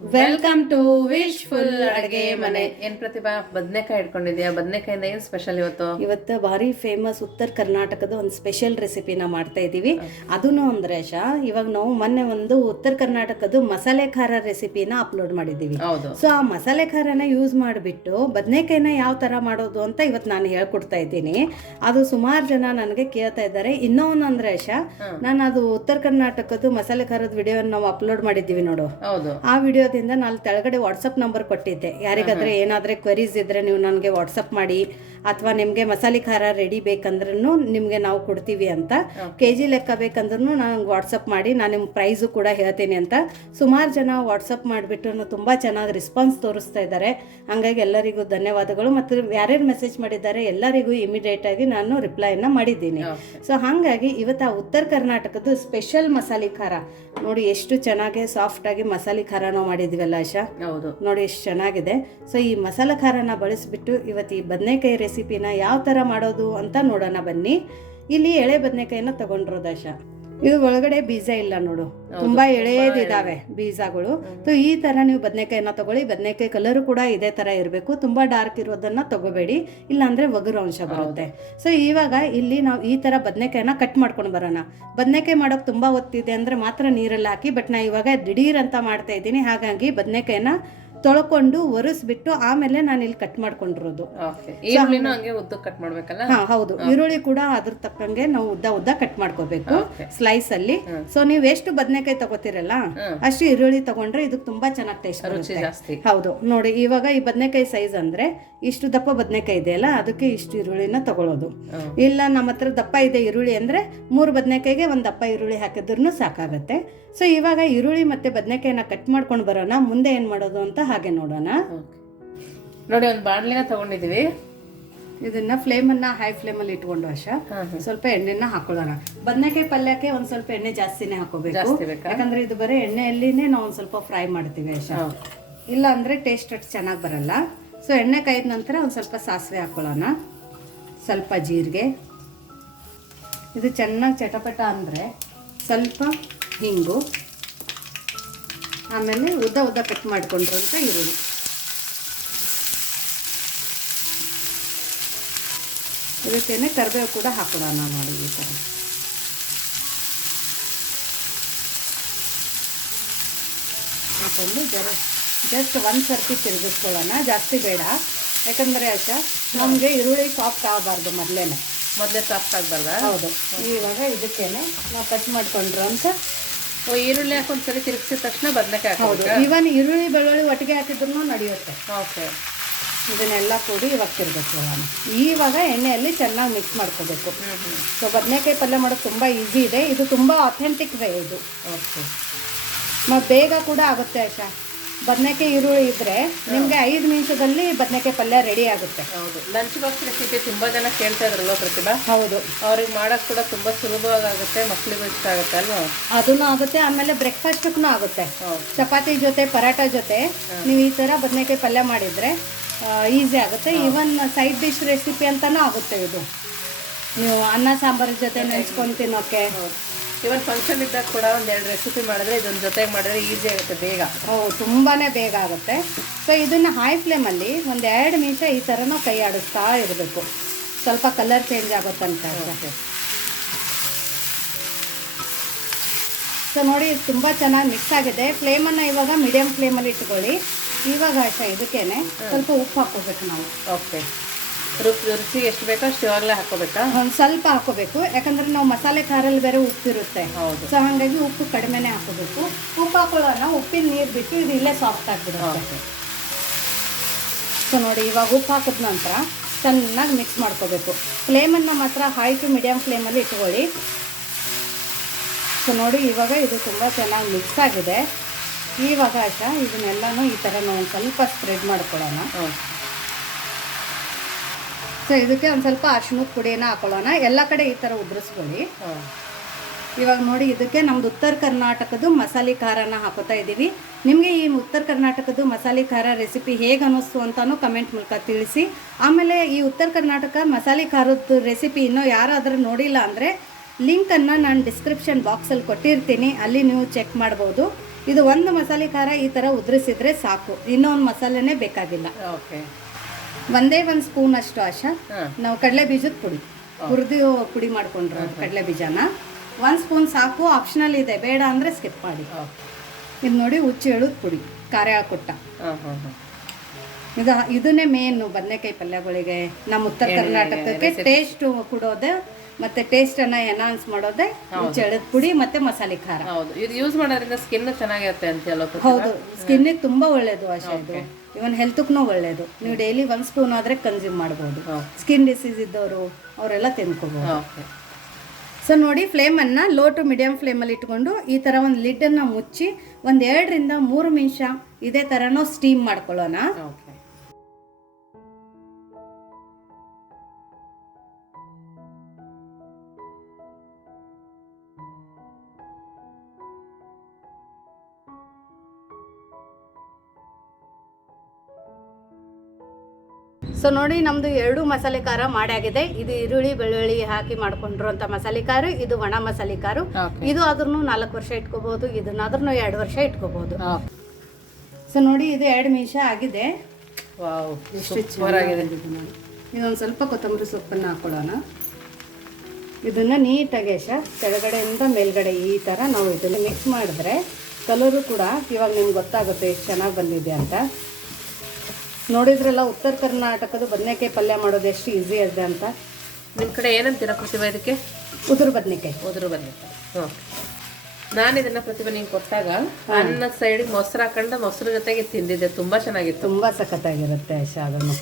Welcome to wishful ಅಡುಗೆ ಮನೆ. ಏನ್ ಪ್ರತಿಭಾ ಬದನೆಕಾಯಿ ಇಟ್ಕೊಂಡಿದ್ಯಾ? ಬದನೆಕಾಯಿಂದ ಏನ್ ಸ್ಪೆಷಲ್ ಇವತ್ತು? ಇವತ್ತು ಭಾರಿ ಫೇಮಸ್ ಉತ್ತರ ಕರ್ನಾಟಕದ ಒಂದು ಸ್ಪೆಷಲ್ ರೆಸಿಪಿನ ಮಾಡ್ತಾ ಇದ್ದೀವಿ. ಅದನ್ನು ಅಂದ್ರೆ ಇವಾಗ ನಾವು ಮೊನ್ನೆ ಒಂದು ಉತ್ತರ ಕರ್ನಾಟಕದ ಮಸಾಲೆ ಖಾರ ರೆಸಿಪಿನ ಅಪ್ಲೋಡ್ ಮಾಡಿದ್ದೀವಿ. ಸೊ ಆ ಮಸಾಲೆ ಖಾರನ ಯೂಸ್ ಮಾಡಿಬಿಟ್ಟು ಬದನೆಕಾಯಿನ ಯಾವ ತರ ಮಾಡೋದು ಅಂತ ಇವತ್ತು ನಾನು ಹೇಳ್ಕೊಡ್ತಾ ಇದ್ದೀನಿ. ಅದು ಸುಮಾರು ಜನ ನನಗೆ ಕೇಳ್ತಾ ಇದ್ದಾರೆ. ಇನ್ನೂ ಒಂದು ಅಂದ್ರೆ ನಾನು ಅದು ಉತ್ತರ ಕರ್ನಾಟಕದ ಮಸಾಲೆ ಖಾರದ ವಿಡಿಯೋ ನಾವು ಅಪ್ಲೋಡ್ ಮಾಡಿದ್ದೀವಿ ನೋಡು. ಆ ವಿಡಿಯೋದಿಂದ ನಾನು ಕೆಳಗಡೆ ವಾಟ್ಸಪ್ ನಂಬರ್ ಕೊಟ್ಟಿದ್ದೆ. ಯಾರಿಗಾದ್ರೆ ಏನಾದ್ರೆ ಕ್ವೆರೀಸ್ ಇದ್ರೆ ನೀವು ನನಗೆ ವಾಟ್ಸಪ್ ಮಾಡಿ, ಅಥವಾ ನಿಮಗೆ ಮಸಾಲೆ ಖಾರ ರೆಡಿ ಬೇಕಂದ್ರೂ ನಿಮಗೆ ನಾವು ಕೊಡ್ತೀವಿ ಅಂತ. KG ಲೆಕ್ಕ ಬೇಕಂದ್ರೂ ನನಗೆ ವಾಟ್ಸಪ್ ಮಾಡಿ, ನಾನು ನಿಮ್ಮ ಪ್ರೈಸು ಕೂಡ ಹೇಳ್ತೀನಿ ಅಂತ. ಸುಮಾರು ಜನ ವಾಟ್ಸಪ್ ಮಾಡಿಬಿಟ್ಟು ತುಂಬ ಚೆನ್ನಾಗಿ ರೆಸ್ಪಾನ್ಸ್ ತೋರಿಸ್ತಾ ಇದ್ದಾರೆ. ಹಂಗಾಗಿ ಎಲ್ಲರಿಗೂ ಧನ್ಯವಾದಗಳು. ಮತ್ತು ಯಾರ್ಯಾರು ಮೆಸೇಜ್ ಮಾಡಿದ್ದಾರೆ ಎಲ್ಲರಿಗೂ ಇಮಿಡಿಯೇಟಾಗಿ ನಾನು ರಿಪ್ಲೈನ ಮಾಡಿದ್ದೀನಿ. ಸೊ ಹಾಗಾಗಿ ಇವತ್ತು ಆ ಉತ್ತರ ಕರ್ನಾಟಕದ ಸ್ಪೆಷಲ್ ಮಸಾಲೆ ಖಾರ ನೋಡಿ, ಎಷ್ಟು ಚೆನ್ನಾಗಿ ಸಾಫ್ಟಾಗಿ ಮಸಾಲೆ ಖಾರ ನಾವು ಮಾಡಿದ್ವಲ್ಲ ಆಶಾ? ಹೌದು, ನೋಡಿ ಎಷ್ಟು ಚೆನ್ನಾಗಿದೆ. ಸೊ ಈ ಮಸಾಲೆ ಖಾರನ ಬಳಸಿಬಿಟ್ಟು ಇವತ್ತು ಈ ಬದನೆಕಾಯಿ ರೆಸಿಪಿನ ಯಾವ ಥರ ಮಾಡೋದು ಅಂತ ನೋಡೋಣ ಬನ್ನಿ. ಇಲ್ಲಿ ಎಳೆ ಬದನೆಕಾಯಿನ ತಗೊಂಡಿರೋದು ಆಶಾ. ಇದು ಒಳಗಡೆ ಬೀಜ ಇಲ್ಲ ನೋಡು, ತುಂಬಾ ಎಳೆದಿದ್ದಾವೆ ಬೀಜಗಳು. ಸೊ ಈ ತರ ನೀವು ಬದನೆಕಾಯಿನ ತಗೊಳ್ಳಿ. ಬದನೆಕಾಯಿ ಕಲರು ಕೂಡ ಇದೇ ತರ ಇರಬೇಕು, ತುಂಬಾ ಡಾರ್ಕ್ ಇರೋದನ್ನ ತಗೋಬೇಡಿ, ಇಲ್ಲಾಂದ್ರೆ ಒಗರು ಅಂಶ ಬರುತ್ತೆ. ಸೊ ಇವಾಗ ಇಲ್ಲಿ ನಾವು ಈ ತರ ಬದನೆಕಾಯಿನ ಕಟ್ ಮಾಡ್ಕೊಂಡು ಬರೋಣ. ಬದನೆಕಾಯಿ ಮಾಡೋಕೆ ತುಂಬಾ ಹೊತ್ತಿದೆ ಅಂದ್ರೆ ಮಾತ್ರ ನೀರಲ್ಲಿ ಹಾಕಿ, ಬಟ್ ನಾ ಇವಾಗ ದಿಢೀರ್ ಅಂತ ಮಾಡ್ತಾ ಇದ್ದೀನಿ. ಹಾಗಾಗಿ ಬದನೆಕಾಯಿನ ತೊಳ್ಕೊಂಡು ಒರೆಸ್ಬಿಟ್ಟು ಆಮೇಲೆ ನಾನು ಇಲ್ಲಿ ಕಟ್ ಮಾಡ್ಕೊಂಡಿರೋದು. ಕಟ್ ಮಾಡ್ಬೇಕಲ್ಲ? ಹೌದು, ಈರುಳ್ಳಿ ಕೂಡ ಅದ್ರ ತಕ್ಕಂಗೆ ನಾವು ಉದ್ದ ಕಟ್ ಮಾಡ್ಕೋಬೇಕು ಸ್ಲೈಸ್ ಅಲ್ಲಿ. ಸೊ ನೀವು ಎಷ್ಟು ಬದನೆಕಾಯಿ ತಗೋತಿರಲ್ಲ ಅಷ್ಟು ಈರುಳ್ಳಿ ತಗೊಂಡ್ರೆ ಇದು ತುಂಬಾ ಚೆನ್ನಾಗಿ ಟೇಸ್ಟ್ ಬರುತ್ತೆ. ಹೌದು ನೋಡಿ, ಇವಾಗ ಈ ಬದನೆಕಾಯಿ ಸೈಜ್ ಅಂದ್ರೆ ಇಷ್ಟು ದಪ್ಪ ಬದನೆಕಾಯಿ ಇದೆಯಲ್ಲ, ಅದಕ್ಕೆ ಇಷ್ಟು ಈರುಳ್ಳಿನ ತಗೊಳ್ಳೋದು. ಇಲ್ಲ ನಮ್ಮ ಹತ್ರ ದಪ್ಪ ಇದೆ ಈರುಳ್ಳಿ ಅಂದ್ರೆ 3 ಬದನೆಕಾಯಿಗೆ ಒಂದು ದಪ್ಪ ಈರುಳ್ಳಿ ಹಾಕಿದ್ರೂ ಸಾಕಾಗತ್ತೆ. ಸೊ ಇವಾಗ ಈರುಳ್ಳಿ ಮತ್ತೆ ಬದನೆಕಾಯಿನ ಕಟ್ ಮಾಡ್ಕೊಂಡು ಬರೋಣ. ಮುಂದೆ ಏನ್ ಮಾಡೋದು ಅಂತ ಹಾಗೆ ನೋಡೋಣ. ನೋಡಿ, ಒಂದು ಬಾಣಲಿನ ತಗೊಂಡಿದೀವಿ. ಇದನ್ನ ಫ್ಲೇಮನ್ನ ಹೈ ಫ್ಲೇಮಲ್ಲಿ ಇಟ್ಕೊಂಡು ಸ್ವಲ್ಪ ಎಣ್ಣೆನ ಹಾಕೊಳ್ಳೋಣ. ಬದನೆಕಾಯಿ ಪಲ್ಯಕ್ಕೆ ಒಂದ್ ಸ್ವಲ್ಪ ಎಣ್ಣೆ ಜಾಸ್ತಿನೇ ಹಾಕೋಬೇಕು, ಯಾಕಂದ್ರೆ ಇದು ಬರೀ ಎಣ್ಣೆಯಲ್ಲಿನೇ ನಾವು ಒಂದ್ ಸ್ವಲ್ಪ ಫ್ರೈ ಮಾಡ್ತೀವಿ ಇಲ್ಲ ಅಂದ್ರೆ ಟೇಸ್ಟ್ ಅಷ್ಟು ಚೆನ್ನಾಗಿ ಬರಲ್ಲ. ಸೊ ಎಣ್ಣೆ ಕಾಯ್ದ ನಂತರ ಒಂದ್ ಸ್ವಲ್ಪ ಸಾಸಿವೆ ಹಾಕೊಳ್ಳೋಣ, ಸ್ವಲ್ಪ ಜೀರಿಗೆ. ಇದು ಚೆನ್ನಾಗಿ ಚಟಪಟ ಅಂದ್ರೆ ಸ್ವಲ್ಪ ಹಿಂಗು, ಆಮೇಲೆ ಉದ್ದ ಕಟ್ ಮಾಡ್ಕೊಂಡಿರುವಂಥ ಈರುಳ್ಳಿ. ಇದಕ್ಕೇನೆ ಕರಿಬೇವು ಕೂಡ ಹಾಕೊಳ್ಳೋಣ ನೋಡಿ ಈ ಥರ. ಹಾಕೊಂಡು ಜಸ್ಟ್ ಒಂದು ಸರ್ತಿ ತಿರುಗಿಸ್ಕೊಳ್ಳೋಣ, ಜಾಸ್ತಿ ಬೇಡ. ಯಾಕಂದರೆ ನಮಗೆ ಈರುಳ್ಳಿ ಸಾಫ್ಟ್ ಆಗಬಾರ್ದು, ಮೊದಲೇ ಸಾಫ್ಟ್ ಆಗಬಾರ್ದ? ಹೌದು. ಇವಾಗ ಇದಕ್ಕೇನೆ ನಾವು ಕಟ್ ಮಾಡ್ಕೊಂಡ್ರು ಅಂತ ಈರುಳ್ಳಿ ಹಾಕೊಂಡ್ಸರಿ ತಿರುಗಿಸಿದ ತಕ್ಷಣ ಬದನೆಕಾಯಿ ಹೌದು. ಇವನ್ ಈರುಳ್ಳಿ ಬೆಳ್ಳುಳ್ಳಿ ಒಟ್ಟಿಗೆ ಹಾಕಿದ್ರು ನಡೆಯುತ್ತೆ. ಓಕೆ. ಇದನ್ನೆಲ್ಲ ಕೂಡಿ ಇವಾಗ ತಿರುಗಿಸ್ಕೊಳ್ಳೋಣ. ಇವಾಗ ಎಣ್ಣೆಯಲ್ಲಿ ಚೆನ್ನಾಗಿ ಮಿಕ್ಸ್ ಮಾಡ್ಕೋಬೇಕು. ಸೊ ಬದನೆಕಾಯಿ ಪಲ್ಯ ಮಾಡೋದು ತುಂಬ ಈಸಿ ಇದೆ. ಇದು ತುಂಬ ಅಥೆಂಟಿಕ್ ವೇ ಇದು. ಓಕೆ. ಮತ್ತು ಬೇಗ ಕೂಡ ಆಗುತ್ತೆ ಬದನೆಕಾಯಿ ಈರುಳ್ಳಿ ಇದ್ರೆ ನಿಮಗೆ 5 ನಿಮಿಷದಲ್ಲಿ ಬದನೆಕಾಯಿ ಪಲ್ಯ ರೆಡಿ ಆಗುತ್ತೆ. ಹೌದು. ಲಂಚ್ ಬಾಕ್ಸ್ ರೆಸಿಪಿ ತುಂಬಾ ಜನ ಕೇಳ್ತಾ ಇದ್ರಲ್ವ ಪ್ರತಿಭಾ? ಹೌದು. ಅವ್ರಿಗೆ ಮಾಡೋಕೆ ಕೂಡ ತುಂಬಾ ಸುಲಭವಾಗುತ್ತೆ, ಮಕ್ಕಳಿಗೂ ಇಷ್ಟ ಆಗುತ್ತೆ ಅಲ್ವಾ? ಅದನ್ನು ಆಗುತ್ತೆ, ಆಮೇಲೆ ಬ್ರೇಕ್ಫಾಸ್ಟ್ಗೂ ಆಗುತ್ತೆ. ಚಪಾತಿ ಜೊತೆ ಪರಾಟ ಜೊತೆ ನೀವು ಈ ಥರ ಬದನೆಕಾಯಿ ಪಲ್ಯ ಮಾಡಿದರೆ ಈಸಿ ಆಗುತ್ತೆ. ಈವನ್ ಸೈಡ್ ಡಿಶ್ ರೆಸಿಪಿ ಅಂತಾನೂ ಆಗುತ್ತೆ ಇದು. ನೀವು ಅನ್ನ ಸಾಂಬಾರ ಜೊತೆ ನೆನೆಸ್ಕೊಂಡು ತಿನ್ನೋಕ್ಕೆ. ಇವನ್ ಫಂಕ್ಷನ್ ಇದ್ದಾಗ ಕೂಡ 1-2 ರೆಸಿಪಿ ಮಾಡಿದ್ರೆ ಇದೊಂದು ಜೊತೆಗೆ ಮಾಡಿದ್ರೆ ಈಸಿ ಆಗುತ್ತೆ, ಬೇಗ. ತುಂಬಾ ಬೇಗ ಆಗುತ್ತೆ. ಸೊ ಇದನ್ನು ಹೈ ಫ್ಲೇಮಲ್ಲಿ 1-2 ನಿಮಿಷ ಈ ಥರ ನಾವು ಕೈ ಆಡಿಸ್ತಾ ಇರಬೇಕು, ಸ್ವಲ್ಪ ಕಲರ್ ಚೇಂಜ್ ಆಗುತ್ತಂತ. ಸೊ ನೋಡಿ, ತುಂಬ ಚೆನ್ನಾಗಿ ಮಿಕ್ಸ್ ಆಗಿದೆ. ಫ್ಲೇಮನ್ನು ಇವಾಗ ಮೀಡಿಯಮ್ ಫ್ಲೇಮಲ್ಲಿ ಇಟ್ಕೊಳ್ಳಿ. ಇವಾಗ ಇದಕ್ಕೇನೆ ಸ್ವಲ್ಪ ಉಪ್ಪು ಹಾಕೋಬೇಕು ನಾವು. ಓಕೆ. ರುಚಿ ಎಷ್ಟು ಬೇಕೋ ಅಷ್ಟು ಇವಾಗಲೇ ಹಾಕೋಬೇಕಾ? ಒಂದು ಸ್ವಲ್ಪ ಹಾಕೋಬೇಕು, ಯಾಕಂದ್ರೆ ನಾವು ಮಸಾಲೆ ಖಾರಲ್ಲಿ ಬೇರೆ ಉಪ್ಪಿರುತ್ತೆ. ಸೊ ಹಾಗಾಗಿ ಉಪ್ಪು ಕಡಿಮೆನೇ ಹಾಕೋಬೇಕು. ಉಪ್ಪು ಹಾಕೊಳ್ಳೋಣ, ಉಪ್ಪಿನ ನೀರು ಬಿಟ್ಟು ಇದು ಇಲ್ಲೇ ಸಾಫ್ಟ್ ಆಗಿಬಿಡುತ್ತೆ. ಸೊ ನೋಡಿ, ಇವಾಗ ಉಪ್ಪು ಹಾಕಿದ ನಂತರ ಚೆನ್ನಾಗಿ ಮಿಕ್ಸ್ ಮಾಡ್ಕೋಬೇಕು. ಫ್ಲೇಮನ್ನು ಮಾತ್ರ ಹೈ ಟು ಮೀಡಿಯಮ್ ಫ್ಲೇಮಲ್ಲಿ ಇಟ್ಕೊಳ್ಳಿ. ಸೊ ನೋಡಿ, ಇವಾಗ ಇದು ತುಂಬ ಚೆನ್ನಾಗಿ ಮಿಕ್ಸ್ ಆಗಿದೆ. ಇವಾಗ ಇದನ್ನೆಲ್ಲನೂ ಈ ಥರ ನಾವು ಸ್ವಲ್ಪ ಸ್ಪ್ರೆಡ್ ಮಾಡ್ಕೊಳ್ಳೋಣ. ಸೊ ಇದಕ್ಕೆ ಒಂದು ಸ್ವಲ್ಪ ಅರಿಶಿಣದ ಪುಡಿನ ಹಾಕೊಳ್ಳೋಣ. ಎಲ್ಲ ಕಡೆ ಈ ಥರ ಉದುರಿಸ್ಕೊಳ್ಳಿ. ಇವಾಗ ನೋಡಿ, ಇದಕ್ಕೆ ನಮ್ದು ಉತ್ತರ ಕರ್ನಾಟಕದ ಮಸಾಲೆ ಖಾರನ ಹಾಕೋತಾ ಇದ್ದೀವಿ. ನಿಮಗೆ ಈ ಉತ್ತರ ಕರ್ನಾಟಕದ ಮಸಾಲೆ ಖಾರ ರೆಸಿಪಿ ಹೇಗೆ ಅನ್ನಿಸ್ತು ಅಂತಾನು ಕಮೆಂಟ್ ಮೂಲಕ ತಿಳಿಸಿ. ಆಮೇಲೆ ಈ ಉತ್ತರ ಕರ್ನಾಟಕ ಮಸಾಲೆ ಖಾರದ ರೆಸಿಪಿ ಇನ್ನೂ ಯಾರಾದರೂ ನೋಡಿಲ್ಲ ಅಂದರೆ ಲಿಂಕನ್ನು ನಾನು ಡಿಸ್ಕ್ರಿಪ್ಷನ್ ಬಾಕ್ಸಲ್ಲಿ ಕೊಟ್ಟಿರ್ತೀನಿ, ಅಲ್ಲಿ ನೀವು ಚೆಕ್ ಮಾಡ್ಬೋದು. ಇದು ಒಂದು ಮಸಾಲೆ ಖಾರ ಈ ಥರ ಉದುರಿಸಿದ್ರೆ ಸಾಕು, ಇನ್ನೊಂದು ಮಸಾಲೆನೇ ಬೇಕಾಗಿಲ್ಲ. ಓಕೆ, ಒಂದೇ ಒಂದು ಸ್ಪೂನ್ ಅಷ್ಟು ಆಶಾ ನಾವು ಕಡಲೆ ಬೀಜದ ಪುಡಿ ಹುರಿದು ಪುಡಿ ಮಾಡ್ಕೊಂಡ್ರೆ ಕಡಲೆ ಬೀಜನ 1 ಸ್ಪೂನ್ ಸಾಕು, ಆಪ್ಷನಲ್ ಇದೆ, ಬೇಡ ಅಂದರೆ ಸ್ಕಿಪ್ ಮಾಡಿ. ಇದು ನೋಡಿ ಹುಚ್ಚು ಎಳದ ಪುಡಿ, ಖಾರ ಹಾಕೊಟ್ಟ. ಇದನ್ನೇ ಮೇನು ಬದನೆಕಾಯಿ ಪಲ್ಯಗಳಿಗೆ ನಮ್ಮ ಉತ್ತರ ಕರ್ನಾಟಕಕ್ಕೆ ಟೇಸ್ಟ್ ಕೊಡೋದೆ ಮತ್ತೆ ಟೇಸ್ಟ್ ಅನ್ನ ಎನ್ಹಾನ್ಸ್ ಮಾಡೋದೇ ಹುಚ್ಚೆಳದ ಪುಡಿ ಮತ್ತೆ ಮಸಾಲೆ ಖಾರ. ಹೌದು, ಇದು ಯೂಸ್ ಮಾಡೋದ್ರಿಂದ ಸ್ಕಿನ್ ಚೆನ್ನಾಗಿರುತ್ತೆ ಅಂತ. ಹೌದು, ಸ್ಕಿನ್ನಿಗೆ ತುಂಬಾ ಒಳ್ಳೇದು ಆಶಾ ಇದು. ಇವನ್ ಹೆಲ್ತ್ಗೂ ಒಳ್ಳೇದು. ನೀವು ಡೈಲಿ 1 ಸ್ಪೂನ್ ಆದ್ರೆ ಕನ್ಸ್ಯೂಮ್ ಮಾಡ್ಬೋದು. ಸ್ಕಿನ್ ಡಿಸೀಸ್ ಇದ್ದವರು ಅವರೆಲ್ಲ ತಿನ್ಕೋಬಹುದು. ಸೊ ನೋಡಿ, ಫ್ಲೇಮನ್ನು ಲೋ ಟು ಮೀಡಿಯಂ ಫ್ಲೇಮಲ್ಲಿ ಇಟ್ಕೊಂಡು ಈ ಥರ ಒಂದು ಲಿಡ್ಡನ್ನು ಮುಚ್ಚಿ 2 ರಿಂದ 3 ನಿಮಿಷ ಇದೇ ಥರನೂ ಸ್ಟೀಮ್ ಮಾಡ್ಕೊಳ್ಳೋಣ. ಸೊ ನೋಡಿ, ನಮ್ಮದು 2 ಮಸಾಲೆ ಖಾರ ಮಾಡಾಗಿದೆ. ಇದು ಈರುಳ್ಳಿ ಬೆಳ್ಳುಳ್ಳಿ ಹಾಕಿ ಮಾಡ್ಕೊಂಡಿರುವಂಥ ಮಸಾಲೆ ಖಾರ, ಇದು ಒಣ ಮಸಾಲೆ ಖಾರ. ಇದು ಆದ್ರೂ 4 ವರ್ಷ ಇಟ್ಕೋಬಹುದು, ಇದನ್ನಾದ್ರೂ 2 ವರ್ಷ ಇಟ್ಕೋಬಹುದು. ಸೊ ನೋಡಿ, ಇದು 2 ನಿಮಿಷ ಆಗಿದೆ. ಇದೊಂದು ಸ್ವಲ್ಪ ಕೊತ್ತಂಬರಿ ಸೊಪ್ಪನ್ನು ಹಾಕೊಳ್ಳೋಣ. ಇದನ್ನ ನೀಟಾಗಿ ಕೆಳಗಡೆಯಿಂದ ಮೇಲ್ಗಡೆ ಈ ಥರ ನಾವು ಇದನ್ನು ಮಿಕ್ಸ್ ಮಾಡಿದ್ರೆ ಕಲರು ಕೂಡ ಇವಾಗ ನಿಮ್ಗೆ ಗೊತ್ತಾಗುತ್ತೆ ಎಷ್ಟು ಚೆನ್ನಾಗಿ ಬಂದಿದೆ ಅಂತ. ನೋಡಿದ್ರಲ್ಲ, ಉತ್ತರ ಕರ್ನಾಟಕದ ಬದನೆಕಾಯಿ ಪಲ್ಯ ಮಾಡೋದು ಎಷ್ಟು ಈಸಿ ಇದೆ ಅಂತ. ನಿಮ್ಮ ಕಡೆ ಏನಂತೀರ ಪ್ರತಿಭಾ ಇದಕ್ಕೆ? ಉದುರು ಬದನೆಕಾಯಿ. ನಾನು ಇದನ್ನ ಪ್ರತಿಭಾ ನಿಂಗೆ ಕೊಟ್ಟಾಗ ಅನ್ನ ಸೈಡಿಗೆ ಮೊಸರು ಹಾಕೊಂಡು ಮೊಸರು ಜೊತೆಗೆ ತಿಂದಿದ್ದೆ, ತುಂಬಾ ಚೆನ್ನಾಗಿತ್ತು. ತುಂಬಾ ಸಖತ್ತಾಗಿರುತ್ತೆ ಆಶಾ. ಅದನ್ನು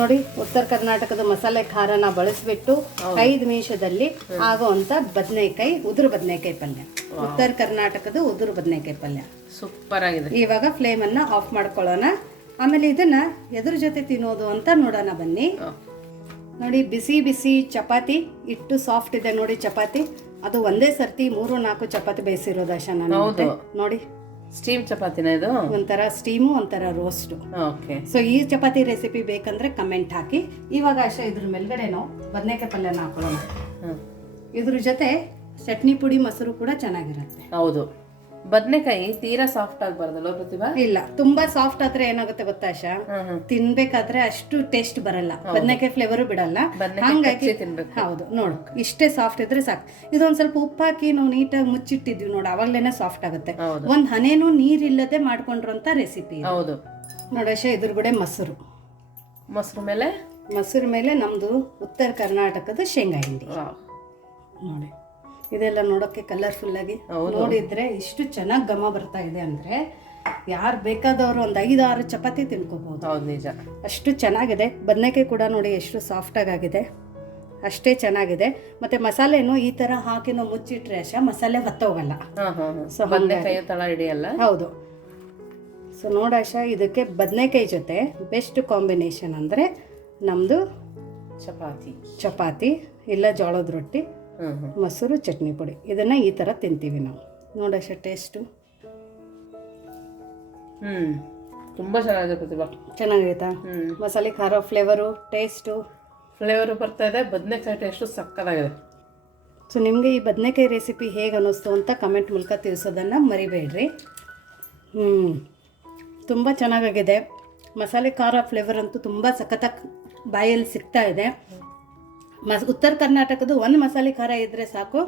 ನೋಡಿ, ಉತ್ತರ ಕರ್ನಾಟಕದ ಮಸಾಲೆ ಖಾರನ ಬಳಸಿಬಿಟ್ಟು 5 ನಿಮಿಷದಲ್ಲಿ ಆಗುವಂತ ಬದನೆಕಾಯಿ ಉದುರು ಬದನೆಕಾಯಿ ಪಲ್ಯ, ಉತ್ತರ ಕರ್ನಾಟಕದ ಉದುರು ಬದನೆಕಾಯಿ ಪಲ್ಯ ಸೂಪರ್ ಆಗಿದೆ. ಇವಾಗ ಫ್ಲೇಮ್ ಅನ್ನ ಆಫ್ ಮಾಡ್ಕೊಳ್ಳೋಣ. ಆಮೇಲೆ ಇದನ್ನ ಎದ್ರ ಜೊತೆ ತಿನ್ನೋದು ಅಂತ ನೋಡೋಣ ಬನ್ನಿ. ನೋಡಿ, ಬಿಸಿ ಬಿಸಿ ಚಪಾತಿ, ಇಟ್ಟು ಸಾಫ್ಟ್ ಇದೆ ನೋಡಿ ಚಪಾತಿ. ಅದು ಒಂದೇ ಸರ್ತಿ 3-4 ಚಪಾತಿ ಬೇಯಿಸಿರೋದು ಆಶಾ ನಾನು. ನೋಡಿ, ಸ್ಟೀಮ್ ಚಪಾತಿನ ಇದು? ಒಂಥರ ಸ್ಟೀಮು, ಒಂಥರ ರೋಸ್ಟು. ಸೊ ಈ ಚಪಾತಿ ರೆಸಿಪಿ ಬೇಕಂದ್ರೆ ಕಮೆಂಟ್ ಹಾಕಿ. ಇವಾಗ ಆಶಾ ಇದ್ರ ಮೇಲ್ಗಡೆ ನಾವು ಬದನೆಕಾಯಿ ಪಲ್ಯನ ಹಾಕೊಳ್ಳೋಣ. ಇದ್ರ ಜೊತೆ ಚಟ್ನಿ ಪುಡಿ ಮೊಸರು ಕೂಡ ಚೆನ್ನಾಗಿರುತ್ತೆ. ಹೌದು, ಬದನೆಕಾಯಿ ತೀರಾ ಸಾಫ್ಟ್ ಆಗಬಾರ್ದಲ್ಲ ಪ್ರತಿಭಾ? ಇಲ್ಲ, ತುಂಬಾ ಸಾಫ್ಟ್ ಆದ್ರೆ ಏನಾಗುತ್ತೆ ಗೊತ್ತಾ ಆಶಾ, ತಿನ್ಬೇಕಾದ್ರೆ ಅಷ್ಟು ಟೇಸ್ಟ್ ಬರಲ್ಲ, ಬದನೆಕಾಯಿ ಫ್ಲೇವರ್ ಬಿಡಲ್ಲ. ಹಂಗಾಗಿ ಹೌದು, ನೋಡು ಇಷ್ಟೇ ಸಾಫ್ಟ್ ಇದ್ರೆ ಸಾಕು. ಇದೊಂದ್ ಸ್ವಲ್ಪ ಉಪ್ಪು ಹಾಕಿ ನಾವು ನೀಟಾಗಿ ಮುಚ್ಚಿಟ್ಟಿದ್ವಿ ನೋಡು, ಅವಾಗ್ಲೇನೆ ಸಾಫ್ಟ್ ಆಗುತ್ತೆ. ಒಂದ್ ಹನೇನು ನೀರಿಲ್ಲದೆ ಮಾಡ್ಕೊಂಡಿರೋಂತ ರೆಸಿಪಿ. ಹೌದು ನೋಡಿ ಆಶಾ, ಇದ್ರಗಡೆ ಮೊಸರು ಮೇಲೆ ನಮ್ದು ಉತ್ತರ ಕರ್ನಾಟಕದ ಶೇಂಗಾ ಹಿಂಡಿ. ನೋಡಿ, ಇದೆಲ್ಲ ನೋಡೋಕ್ಕೆ ಕಲರ್ಫುಲ್ ಆಗಿ ನೋಡಿದ್ರೆ ಇಷ್ಟು ಚೆನ್ನಾಗಿ ಘಮ ಬರ್ತಾ ಇದೆ ಅಂದ್ರೆ ಯಾರು ಬೇಕಾದವರು ಒಂದು 5-6 ಚಪಾತಿ ತಿನ್ಕೋಬಹುದು. ಹೌದು, ನಿಜ, ಅಷ್ಟು ಚೆನ್ನಾಗಿದೆ. ಬದನೆಕಾಯಿ ಕೂಡ ನೋಡಿ ಎಷ್ಟು ಸಾಫ್ಟ್ ಆಗಿದೆ, ಅಷ್ಟೇ ಚೆನ್ನಾಗಿದೆ. ಮತ್ತೆ ಮಸಾಲೆನು ಈ ತರ ಹಾಕಿ ನಾವು ಮುಚ್ಚಿಟ್ರೆ ಆಶಾ ಮಸಾಲೆ ಹೊತ್ತೋಗಲ್ಲ. ಸೊ ಬದನೆಕಾಯಿ ತಳ ಹಿಡಿಯಲ್ಲ. ಹೌದು. ಸೊ ನೋಡಾಶಾ, ಇದಕ್ಕೆ ಬದನೆಕಾಯಿ ಜೊತೆ ಬೆಸ್ಟ್ ಕಾಂಬಿನೇಷನ್ ಅಂದ್ರೆ ನಮ್ದು ಚಪಾತಿ ಇಲ್ಲ ಜೋಳದ ರೊಟ್ಟಿ, ಮೊಸರು, ಚಟ್ನಿ ಪುಡಿ. ಇದನ್ನ ಈ ತರ ತಿಂತೀವಿ ನಾವು. ನೋಡಶ ಟೇಸ್ಟು ತುಂಬಾ ಚೆನ್ನಾಗಿದೆ ಪ್ರತಿಭಾ. ಚೆನ್ನಾಗಿರುತ್ತಾ? ಮಸಾಲೆ ಖಾರ ಫ್ಲೇವರು ಬರ್ತಾ ಇದೆ. ಬದನೆಕಾಯಿ ಟೇಸ್ಟು ಸಕ್ಕತ್ತಾಗಿದೆ. ಸೊ ನಿಮಗೆ ಈ ಬದನೆಕಾಯಿ ರೆಸಿಪಿ ಹೇಗೆ ಅನ್ನಿಸ್ತು ಅಂತ ಕಮೆಂಟ್ ಮೂಲಕ ತಿಳಿಸೋದನ್ನು ಮರಿಬೇಡ್ರಿ. ತುಂಬ ಚೆನ್ನಾಗಿದೆ. ಮಸಾಲೆ ಖಾರ ಫ್ಲೇವರ್ ಅಂತೂ ತುಂಬ ಸಖತ್ತಾಗಿ ಬಾಯಲ್ಲಿ ಸಿಗ್ತಾ ಇದೆ. ಉತ್ತರ ಕರ್ನಾಟಕದ ಒಂದು ಮಸಾಲೆ ಖಾರ ಇದ್ದರೆ ಸಾಕು,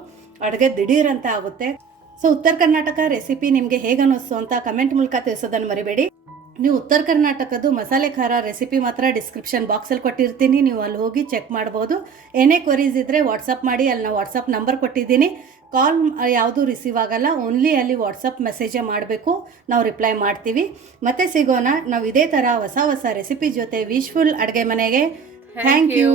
ಅಡುಗೆ ದಿಢೀರ್ ಅಂತ ಆಗುತ್ತೆ. ಸೊ ಉತ್ತರ ಕರ್ನಾಟಕ ರೆಸಿಪಿ ನಿಮಗೆ ಹೇಗೆ ಅನ್ನಿಸ್ತು ಅಂತ ಕಮೆಂಟ್ ಮೂಲಕ ತಿಳಿಸೋದನ್ನು ಮರಿಬೇಡಿ. ನೀವು ಉತ್ತರ ಕರ್ನಾಟಕದ ಮಸಾಲೆ ಖಾರ ರೆಸಿಪಿ ಮಾತ್ರ ಡಿಸ್ಕ್ರಿಪ್ಷನ್ ಬಾಕ್ಸಲ್ಲಿ ಕೊಟ್ಟಿರ್ತೀನಿ, ನೀವು ಅಲ್ಲಿ ಹೋಗಿ ಚೆಕ್ ಮಾಡ್ಬೋದು. ಏನೇ ಕ್ವರೀಸ್ ಇದ್ದರೆ ವಾಟ್ಸಪ್ ಮಾಡಿ, ಅಲ್ಲಿ ನಾವು ವಾಟ್ಸಪ್ ನಂಬರ್ ಕೊಟ್ಟಿದ್ದೀನಿ. ಕಾಲ್ ಯಾವುದೂ ರಿಸೀವ್ ಆಗಲ್ಲ, ಓನ್ಲಿ ಅಲ್ಲಿ ವಾಟ್ಸಪ್ ಮೆಸೇಜೇ ಮಾಡಬೇಕು, ನಾವು ರಿಪ್ಲೈ ಮಾಡ್ತೀವಿ. ಮತ್ತೆ ಸಿಗೋಣ ನಾವು ಇದೇ ಥರ ಹೊಸ ರೆಸಿಪಿ ಜೊತೆ. ವಿಶ್ಫುಲ್ ಅಡುಗೆ ಮನೆಗೆ ಥ್ಯಾಂಕ್ ಯು.